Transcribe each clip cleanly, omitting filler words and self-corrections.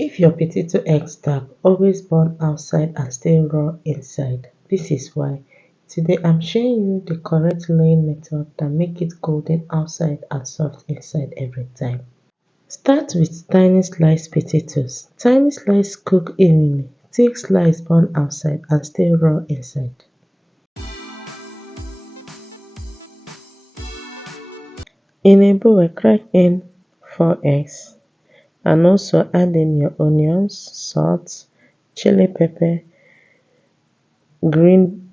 If your potato egg stack always burn outside and stay raw inside, this is why. Today I'm showing you the correct laying method that make it golden outside and soft inside every time. Start with tiny sliced potatoes. Tiny slice cook evenly, thick slice burn outside and stay raw inside. In a bowl, crack in 4 eggs and also add in your onions, salt, chili pepper, green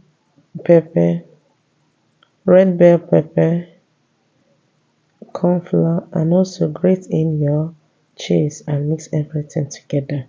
pepper, red bell pepper, corn flour, and also grate in your cheese and mix everything together.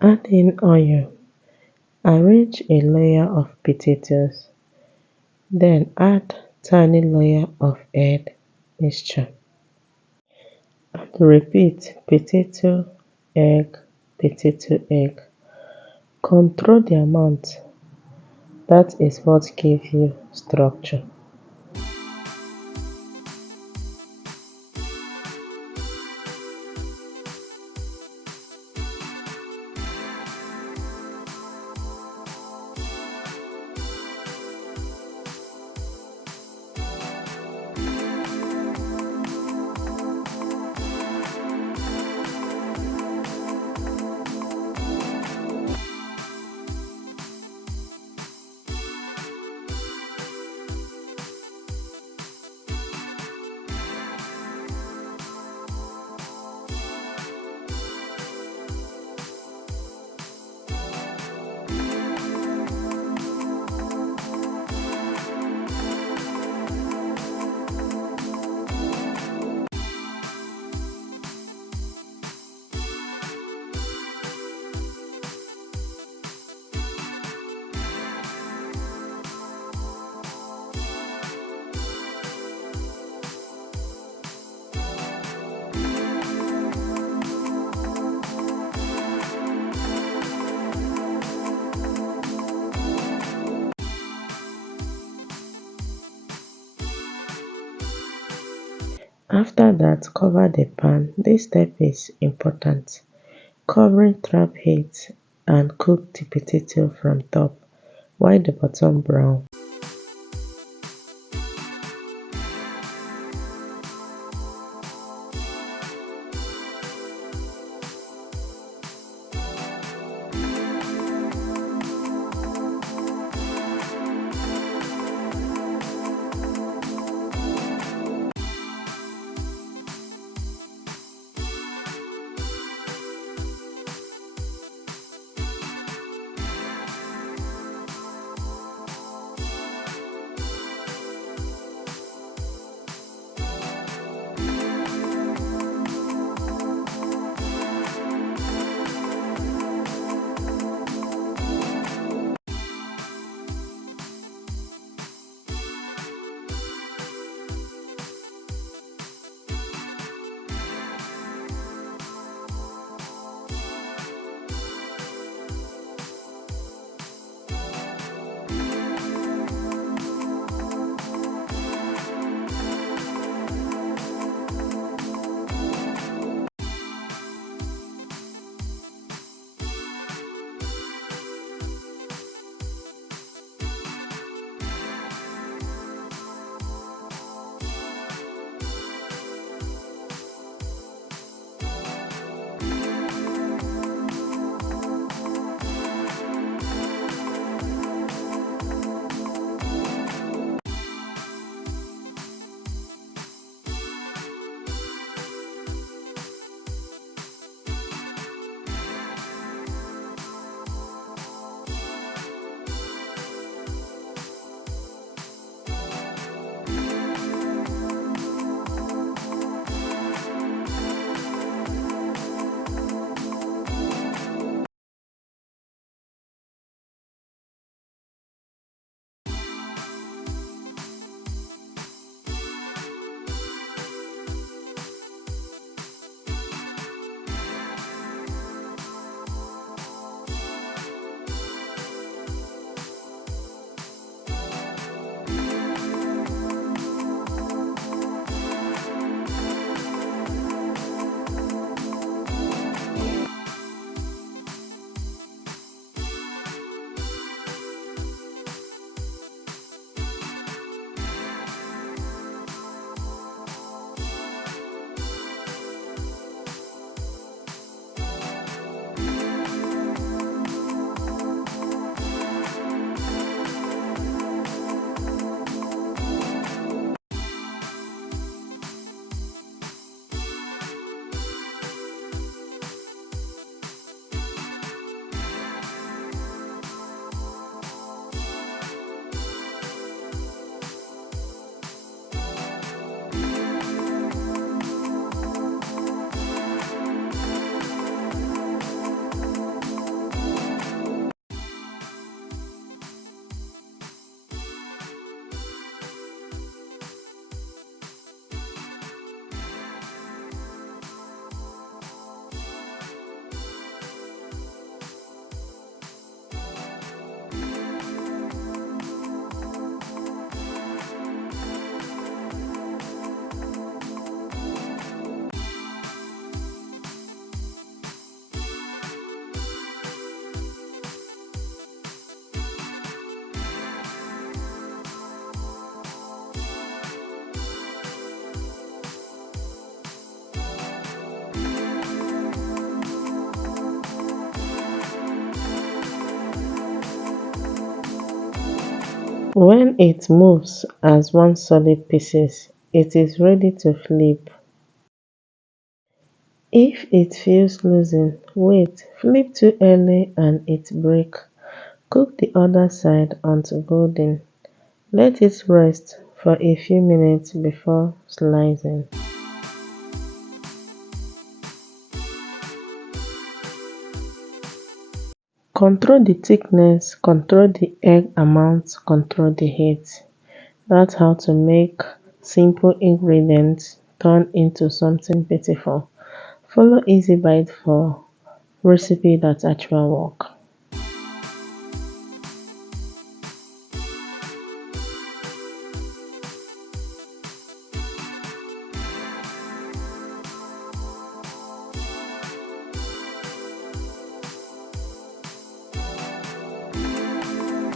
Add in oil. Arrange a layer of potatoes. Then add tiny layer of egg mixture. And repeat potato, egg. Control the amount. That is what gives you structure. After that, cover the pan. This step is important. Covering trap heat and cook the potato from top while the bottom brown. When it moves as one solid pieces, it is ready to flip. If it feels loosened, wait, flip too early and it break. Cook the other side until golden. Let it rest for a few minutes before slicing. Control the thickness, control the egg amount, control the heat. That's how to make simple ingredients turn into something beautiful. Follow EasyBite for recipe that actually work.